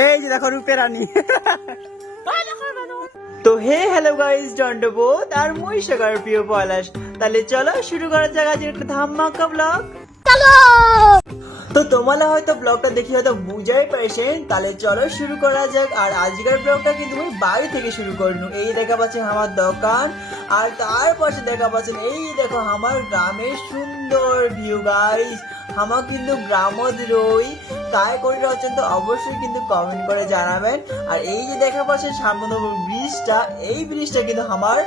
এই যে দেখো রূপে রানী। তো হে হ্যালো গাইস, দণ্ডবোধ আর মই সাগর প্রিয় পলাশ। তাহলে চলো শুরু করা যাক আজকের একটা ধামাকা ব্লগ। তো তোমরা হয়তো ব্লগটা দেখি হয়তো বুঝাই পাইছেন, তাহলে চলো শুরু করা যাক। আর আজকের ব্লগটা কিন্তু আমি বাড়ি থেকে শুরু করলু। এই দেখা পাচ্ছেন আমার দোকান, আর তার পাশে দেখা পাচ্ছেন এই দেখো আমার গ্রামের সুন্দর ভিউ গাইস। আমার কিন্তু গ্রামত রই, তাই করে রয়েছেন তো অবশ্যই কিন্তু কমেন্ট করে জানাবেন। আর এই যে দেখা পাচ্ছেন সামনে ব্রিজটা, এই ব্রিজটা কিন্তু আমার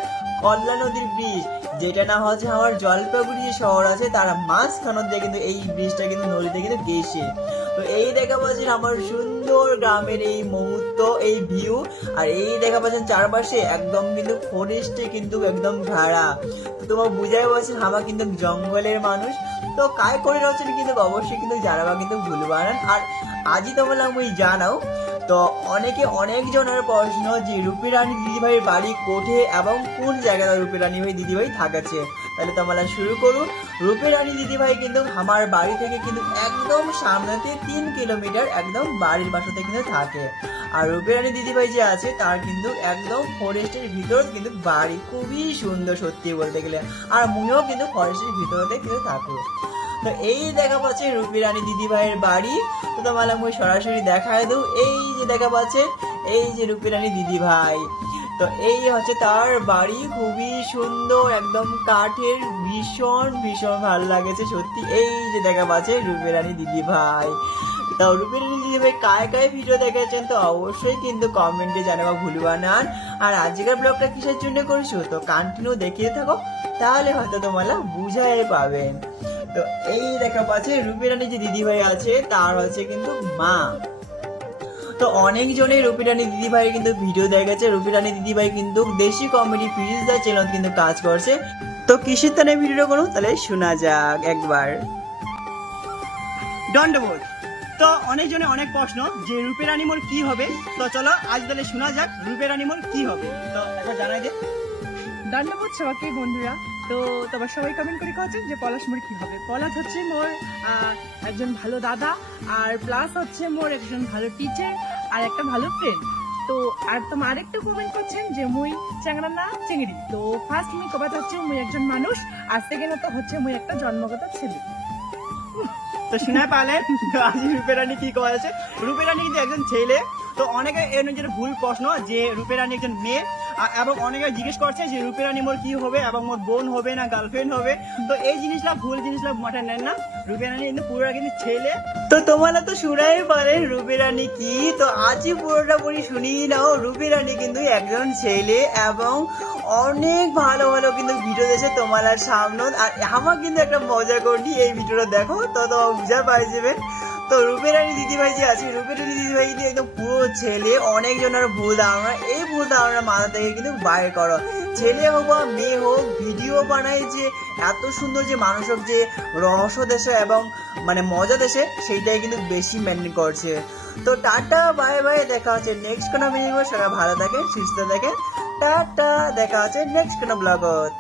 কল্যাণ নদীর ব্রিজ, যেটা না হচ্ছে আমার জলপাইগুড়ি যে শহর আছে তার মাঝখান দিয়ে কিন্তু এই ব্রিজটা কিন্তু নদীতে কিন্তু গেছে। তো এই দেখা পাচ্ছেন আমার সুন্দর গ্রামের এই মুহূর্ত, এই ভিউ। আর এই দেখা পাচ্ছেন চারপাশে একদম কিন্তু ফরেস্টে কিন্তু একদম ঘেরা। তো তোমার বুঝাই পাচ্ছেন আমার কিন্তু জঙ্গলের মানুষ। তো কাজ করে রয়েছেন কিন্তু অবশ্যই কিন্তু জানাবা কিন্তু ভুলবা না। আর আজই তোমরা আমি জানাও, তো অনেকে অনেকজনের প্রশ্ন যে রূপী রানী দিদিভাইয়ের বাড়ি কোঠে এবং কোন জায়গায় রূপী রানী ভাই দিদিভাই থাকাছে। তাহলে তোমরা শুরু করুন। রূপী রানী দিদিভাই কিন্তু আমার বাড়ি থেকে কিন্তু একদম সামনেতে 3 কিলোমিটার একদম বাড়ির পাশে কিন্তু থাকে। আর রূপী রানী দিদিভাই যে আছে তার কিন্তু একদম ফরেস্টের ভিতর কিন্তু বাড়ি, খুবই সুন্দর সত্যি বলতে গেলে। আর মুইও কিন্তু ফরেস্টের ভিতরতে কিন্তু থাকো। তো এই দেখা পাচ্ছে রূপী রানী দিদি ভাইয়ের বাড়ি। তো তোমার আমি সরাসরি দেখায় দেবো। এই যে দেখা পাচ্ছে এই যে রূপী রানী দিদি ভাই, তো এই হচ্ছে তার বাড়ি, খুবই সুন্দর একদম কাঠের, ভীষণ ভীষণ ভালো লাগেছে সত্যি। এই যে দেখা পাচ্ছে রূপী রানী দিদি ভাই। তো রূপী রানী দিদি ভাই কায় কায় ভিডিও দেখেছেন তো অবশ্যই কিন্তু কমেন্টে জানাবা ভুলবা না। আর আজকের ব্লগটা কিসের জন্য করছো তো কন্টিনিউ দেখিয়ে থাকো, তাহলে হয়তো তোমরা বুঝাই পাবেন। তো এই দেখা পাচ্ছে রূপী রানী যে দিদি ভাই আছে তার হচ্ছে কিন্তু মা। তো অনেক জনে রূপী রানী দিদি ভাই কিন্তু ভিডিও দেখেছে। রূপী রানী দিদি ভাই কিন্তু দেশি কমেডি পিস দা চ্যানেল কিন্তু কাজ করছে। তো কিসের তানে ভিডিও করুন, তাহলে শোনা যাক একবার। দণ্ডবোধ। তো অনেক জনে অনেক প্রশ্ন যে রূপী রানী মোর কি হবে। তো চলো আজ তাহলে শোনা যাক রূপী রানী মোর কি হবে। তো একবার জানাই দে। ধন্যবাদ সবাইকে বন্ধুরা। তো তোমার সবাই কমেন্ট করে কছেন যে পলাশ মোর কি হবে। পলাশ হচ্ছে মোর একজন ভালো দাদা, আর প্লাস হচ্ছে মোর একজন ভালো টিচার আর একটা ভালো ফ্রেন্ড। তো আর তোমার আরেকটা কমেন্ট করছেন যে মুই চ্যাংড়া না চিংড়ি। তো ফার্স্ট মুই কবাত হচ্ছে মুই একজন মানুষ, আর সেকেন্ড হচ্ছে মুই একটা জন্মগত ছেলে। তো শুনে পালেন আজ রূপী রানী কি করেছে। রূপী রানী কিন্তু একজন ছেলে। তো অনেকে এর নিজের ভুল প্রশ্ন যে রূপী রানী একজন মেয়ে, এবং অনেকে জিজ্ঞেস করছে যে রূপী রানী মোর কি হবে এবং মোর বোন হবে না গার্লফ্রেন্ড হবে। তো এই জিনিসটা ভুল, জিনিসটা মাঠে নেন না। রূপী রানী কিন্তু পুরোটা কিন্তু ছেলে। তো তোমরা তো শুনাই পারেন রূপী রানী কি। তো আজই পুরোটা পড়ি শুনিয়ে নাও। রূপী রানী কিন্তু একজন ছেলে এবং অনেক ভালো ভালো কিন্তু ভিডিও দিয়েছে তোমার সামনে। আর আমার কিন্তু একটা মজা করি, এই ভিডিওটা দেখো তো তোমার বুঝা পাই যাবেন। তো রূপী রানী দিদিভাই যে আছে, রূপী রানী দিদিভাই কিন্তু একদম পুরো ছেলে। অনেক জনের ভুল ধারণা, এই ভুল ধারণা মাথা থেকে কিন্তু বাইর করো। ছেলে হোক বা মেয়ে হোক, ভিডিও বানায় যে এত সুন্দর যে মানুষক যে রহস্য দেশে এবং মানে মজা দেশে, সেইটাই কিন্তু বেশি মেনটেন করছে। তো টাটা বাই বাই, দেখা হচ্ছে নেক্সট কোনো ভিডিও। সবাই ভালো থাকেন, সুস্থ থাকেন, টাটা, দেখা হচ্ছে নেক্সট কোনো ব্লগত।